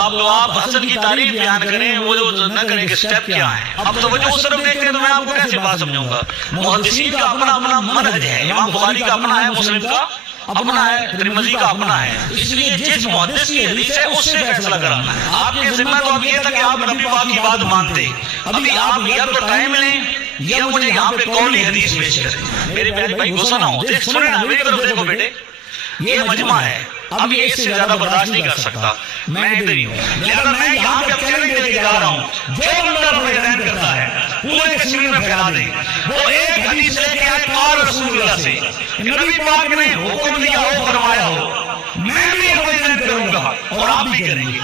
آپ حسن کی تعریف بیان کریں، وہ جو نہ کریں کہ سٹیپ کیا ہے. اب توجہ اس طرف دیکھتے ہیں تو میں آپ کو کیسے بات سمجھوں گا. محدثین کا اپنا اپنا منہج ہے، امام بخاری کا اپنا ہے، مسلم کا اپنا ہے، ترمذی کا اپنا ہے. اس لیے جس محدث کی حدیث ہے اس سے فیصلہ کرانا ہے. آپ کے ذمہ تو اب یہ تھا کہ آپ نبی پاک کی بات مانتے. ابھی آپ یا تو ٹائم لیں یا مجھے یہاں پہ قولی حدیث پیش کریں. میرے پیارے بھائی غصہ نہ ہو، سنیں نا، میری طرف دیکھو بیٹے، یہ مجمع ہے، اب یہ اس سے زیادہ برداشت نہیں کر سکتا. میں ادھر ہی ہوں، لہذا میں یہاں پہ چیلنج دے کے جا رہا ہوں. جو بندہ بیان کرتا ہے پورے کشمیر میں پھیلا دے. وہ ایک حدیث لے کے آئے قال رسول اللہ سے، نبی پاک نے حکم دیا ہو، فرمایا ہو. میں بھی بیان کروں گا اور آپ بھی کریں گے.